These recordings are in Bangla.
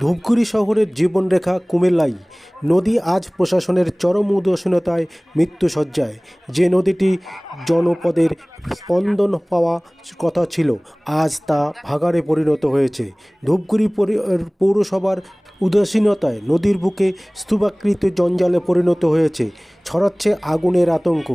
ধূপগুড়ি শহরের জীবনরেখা কুমিল্লায় নদী আজ প্রশাসনের চরম উদাসীনতায় মৃত্যুশয্যায়। যে নদীটি জনপদের স্পন্দন পাওয়া কথা ছিল, আজ তা ভাগাড়ে পরিণত হয়েছে। ধূপগুড়ি পৌরসভার উদাসীনতায় নদীর বুকে স্তূপাকৃত জঞ্জালে পরিণত হয়েছে। ছড়াচ্ছে আগুনের আতঙ্ক,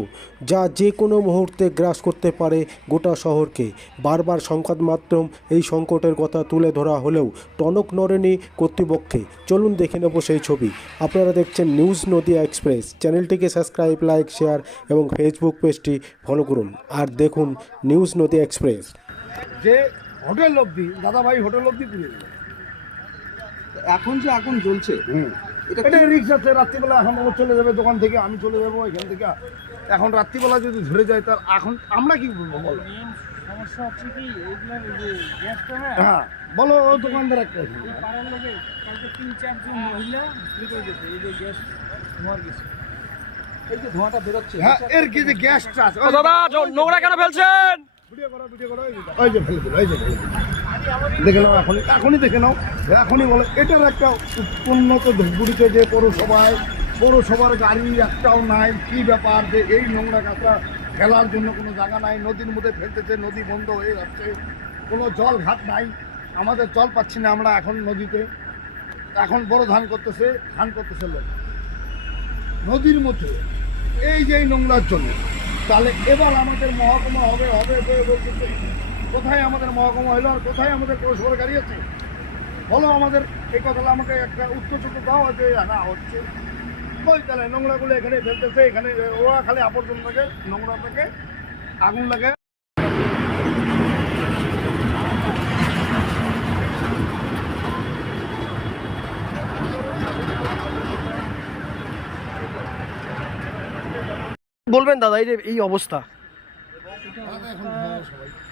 যা যে কোনো মুহূর্তে গ্রাস করতে পারে গোটা শহরকে। বারবার সংবাদ মাধ্যম এই সংকটের কথা তুলে ধরা হলেও টনক নড়েনি কর্তৃপক্ষে। চলুন দেখে নেব সেই ছবি। আপনারা দেখছেন নিউজ নদিয়া এক্সপ্রেস। চ্যানেলটিকে সাবস্ক্রাইব, লাইক, শেয়ার এবং ফেসবুক পেজটি ফলো করুন আর দেখুন নিউজ নদিয়া এক্সপ্রেস। যে হোটেল অবধি দাদাভাই হোটেল অবধি পুড়ে গেল। এখন যে আগুন জ্বলছে এটা রিক্সাতে রাত্রিবেলা এখন ও চলে যাবে দোকান থেকে, আমি চলে যাবো এখান থেকে। এখন রাত্রিবেলা যদি ধরে যায় তার এখন আমরা কি বলবো বলো? সমস্যা হচ্ছে কি এইগুলা যে গ্যাসটা না, হ্যাঁ বলো ও দোকানদার একটা পাড়ার লোকে কালকে 3-4 জন মহিলা লিখে গেছে এই যে গ্যাস ধোঁয়ার গেছে। এই যে ধোঁয়াটা বেরোচ্ছে, হ্যাঁ এর কি যে গ্যাসটা আছে। দাদা নোংরা কেন ফেলছেন? ভিডিও করো ওই যে ফেলে দিল, এই যে ফেলে দিল। দেখে নাও এখনই দেখে নাও, এখনই বলো। এটার একটা উন্নত ধূপগুড়িতে যে পৌরসভার গাড়ি একটাও নাই। কি ব্যাপার যে এই নোংরা কাঁচা ফেলার জন্য কোনো জায়গা নাই, নদীর মধ্যে ফেলতেছে, নদী বন্ধ হয়ে যাচ্ছে, কোনো জল ঘাট নাই, আমাদের জল পাচ্ছি না আমরা এখন নদীতে। এখন বড় ধান করতেছে লোক নদীর মধ্যে এই যে এই নোংরার জন্য। তাহলে এবার আমাদের মহকুমা হবে বলতেছে, কোথায় আমাদের মহকুমা হলো আর কোথায় আমাদের পৌরসভার গাড়ি আছে বলো? আমাদের এই কথাটা আমাকে একটা উত্তর দাও যে না হচ্ছে ওই তাহলে নোংরাগুলো এখানে ফেলতেছে, এখানে ওরা খালি আবর্জন থাকে, নোংরা থেকে আগুন লাগে। বলবেন দাদা এই যে এই অবস্থা?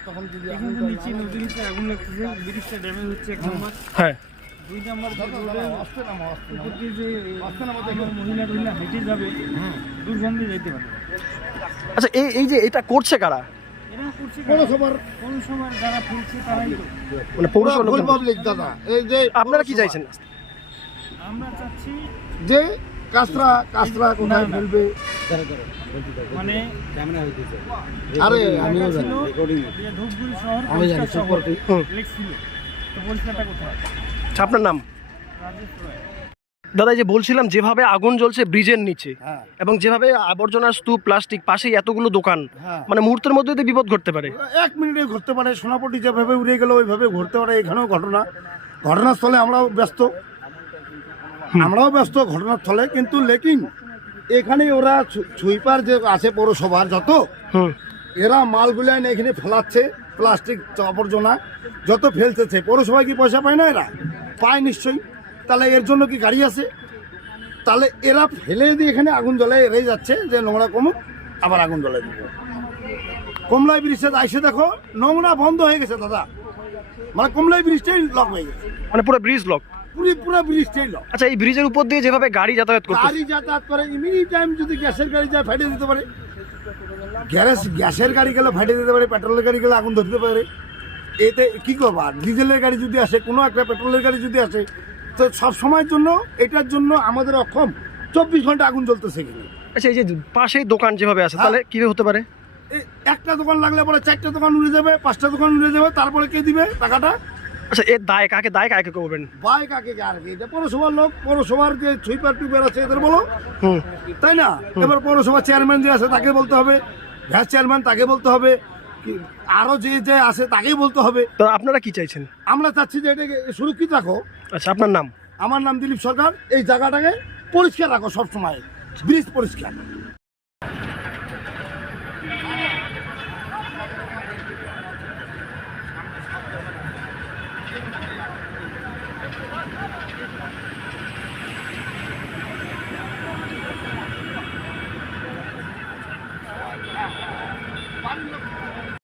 তখন যদি এখন তো নিচে নদীর নিচে আগুন লাগতেছে, ব্রিজটা ড্যামেজ হচ্ছে 1 নম্বর। হ্যাঁ, 2 নম্বর আসতে নামো উপর দিয়ে যে মহিলা হেঁটে যাবে, দুর্গন্ধে যেতে পারে। আচ্ছা এই যে এটা করছে কারা? এরা করছে পৌরসভার যারা ফেলছে তারাই তো। মানে পৌরসভা লোক। পাবলিক দাদা, এই যে আপনারা কি চাইছেন? আমরা চাচ্ছি যে কাঁচরা কোথায় ফেলবে। মানে আরে আমিও জানি যে ধূপগুড়ি শহর আমি জানি পরিষ্কার শহর লেখ ছিল, তো পরিষ্কারটা কোথায়? আচ্ছা, আপনার নাম? রাজেশ রায়। দাদা এই যে বলছিলাম যেভাবে আগুন জ্বলছে ব্রিজের নিচে, হ্যাঁ এবং যেভাবে আবর্জনার স্তূপ, প্লাস্টিক, পাশেই এতগুলো দোকান, হ্যাঁ মানে মুহূর্তের মধ্যে তো বিপদ ঘটতে পারে। 1 মিনিটে ঘুরতে পারে। সোনাপট্টি যেভাবে উড়ে গেল ওইভাবে ঘুরতে পারে। এখানেও ঘটনাস্থলে আমরাও ব্যস্ত ঘটনাস্থলে, কিন্তু লেকিন এখানে ওরা সুইপার যে আছে পৌরসভার যত, এরা মালগুলো এখানে ফেলাচ্ছে, প্লাস্টিক আবর্জনা যত ফেলতেছে। পৌরসভায় কি পয়সা পায় না? এরা পায় নিশ্চয়ই। তাহলে এর জন্য কি গাড়ি আছে? তাহলে এরা ফেলে দিয়ে এখানে আগুন জ্বলে এরাই যাচ্ছে যে নোংরা কমুক, আবার আগুন জ্বলে দিব। কমলাই ব্রিজে আইসে দেখো নোংরা বন্ধ হয়ে গেছে দাদা, মানে কমলাই ব্রিজটাই লক হয়ে গেছে, মানে পুরো ব্রিজ লক, পুরো ব্রিজটাই লক। আচ্ছা এই ব্রিজের উপর দিয়ে যেভাবে গাড়ি যাতায়াত করছে, গাড়ি যাতায়াত করে এনি টাইম যদি গ্যাসের গাড়ি যায় ফাটিয়ে দিতে পারে। গ্যাসের গাড়ি গেলে ফাটিয়ে দিতে পারে, পেট্রোলের গাড়ি গেলে আগুন ধরতে পারে। এতে কি করবা? ডিজেলের গাড়ি যদি আসে, কোনো একটা পেট্রোলের গাড়ি যদি আসে, তো সব সময়ের জন্য এটার জন্য আমাদের অক্ষম। 24 ঘন্টা আগুন জ্বলতেছে এখানে। আচ্ছা এই যে পাশেই দোকান যেভাবে আছে, তাহলে কিভাবে হতে পারে? একটা দোকান লাগলে পরে 4টা দোকান উড়ে যাবে, 5টা দোকান উড়ে যাবে, তারপরে কে দিবে টাকাটা? আচ্ছা এর দায় কাকে করবেন? ভাই কাকে আর কি? এটা পৌরসভার লোক, পৌরসভার যে সুইপার টুইপার আছে এদের বলো, তাই না? এবার পৌরসভার চেয়ারম্যান যে আছে তাকে বলতে হবে, ভাইস চেয়ারম্যান তাকে বলতে হবে, আরো যে আছে তাকেই বলতে হবে। তো আপনারা কি চাইছেন? আমরা চাচ্ছি যে এটাকে সুরক্ষিত রাখো। আচ্ছা আপনার নাম? আমার নাম দিলীপ সরকার। এই জায়গাটাকে পরিষ্কার রাখো সবসময়, ব্রিজ পরিষ্কার।